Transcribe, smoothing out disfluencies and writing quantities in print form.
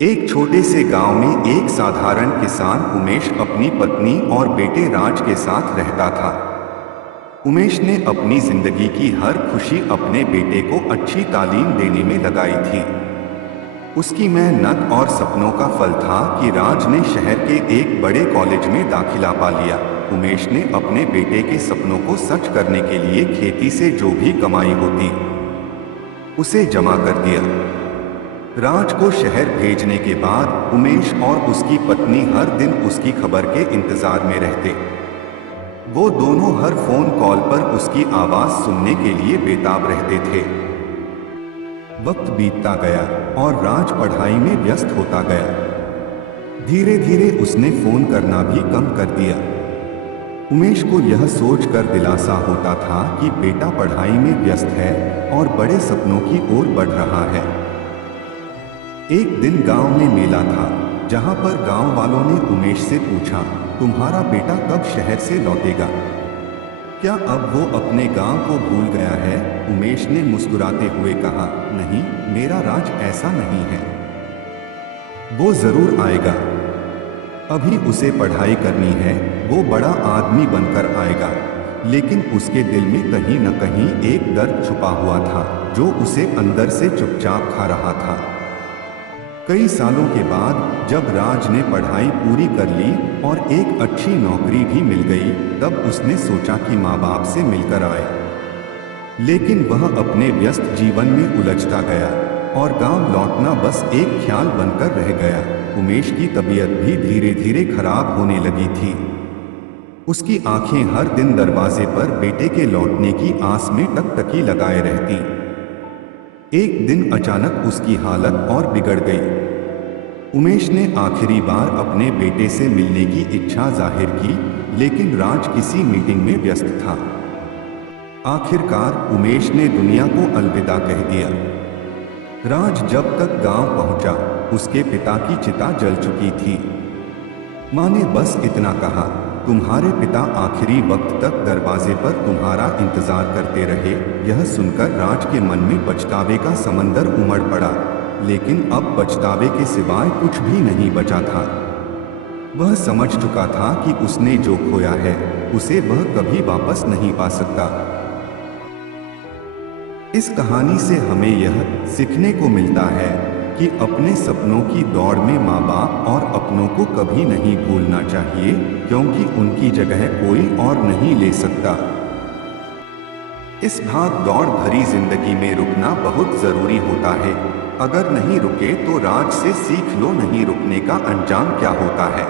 एक छोटे से गांव में एक साधारण किसान उमेश अपनी पत्नी और बेटे राज के साथ रहता था। उमेश ने अपनी जिंदगी की हर खुशी अपने बेटे को अच्छी तालीम देने में लगाई थी। उसकी मेहनत और सपनों का फल था कि राज ने शहर के एक बड़े कॉलेज में दाखिला पा लिया। उमेश ने अपने बेटे के सपनों को सच करने के लिए खेती से जो भी कमाई होती उसे जमा कर दिया। राज को शहर भेजने के बाद उमेश और उसकी पत्नी हर दिन उसकी खबर के इंतजार में रहते। वो दोनों हर फोन कॉल पर उसकी आवाज सुनने के लिए बेताब रहते थे। वक्त बीतता गया और राज पढ़ाई में व्यस्त होता गया। धीरे धीरे उसने फोन करना भी कम कर दिया। उमेश को यह सोचकर दिलासा होता था कि बेटा पढ़ाई में व्यस्त है और बड़े सपनों की ओर बढ़ रहा है। एक दिन गांव में मेला था, जहां पर गांव वालों ने उमेश से पूछा, तुम्हारा बेटा कब शहर से लौटेगा? क्या अब वो अपने गांव को भूल गया है? उमेश ने मुस्कुराते हुए कहा, नहीं, मेरा राज ऐसा नहीं है। वो जरूर आएगा। अभी उसे पढ़ाई करनी है, वो बड़ा आदमी बनकर आएगा। लेकिन उसके दिल में कहीं न कहीं एक दर्द छुपा हुआ था, जो उसे अंदर से चुपचाप खा रहा था। कई सालों के बाद जब राज ने पढ़ाई पूरी कर ली और एक अच्छी नौकरी भी मिल गई, तब उसने सोचा कि माँ बाप से मिलकर आए। लेकिन वह अपने व्यस्त जीवन में उलझता गया और गांव लौटना बस एक ख्याल बनकर रह गया। उमेश की तबीयत भी धीरे धीरे खराब होने लगी थी। उसकी आंखें हर दिन दरवाजे पर बेटे के लौटने की आस में टकटकी लगाए रहती। एक दिन अचानक उसकी हालत और बिगड़ गई। उमेश ने आखिरी बार अपने बेटे से मिलने की इच्छा जाहिर की, लेकिन राज किसी मीटिंग में व्यस्त था। आखिरकार उमेश ने दुनिया को अलविदा कह दिया। राज जब तक गांव पहुंचा, उसके पिता की चिता जल चुकी थी। मां ने बस इतना कहा, तुम्हारे पिता आखिरी वक्त तक दरवाजे पर तुम्हारा इंतजार करते रहे। यह सुनकर राज के मन में पछतावे का समंदर उमड़ पड़ा, लेकिन अब पछतावे के सिवाय कुछ भी नहीं बचा था। वह समझ चुका था कि उसने जो खोया है, उसे वह कभी वापस नहीं पा सकता। इस कहानी से हमें यह सीखने को मिलता है कि अपने सपनों की दौड़ में माँ बाप और अपनों को कभी नहीं भूलना चाहिए, क्योंकि उनकी जगह कोई और नहीं ले सकता। इस भाग दौड़ भरी जिंदगी में रुकना बहुत जरूरी होता है। अगर नहीं रुके तो राज से सीख लो, नहीं रुकने का अंजाम क्या होता है।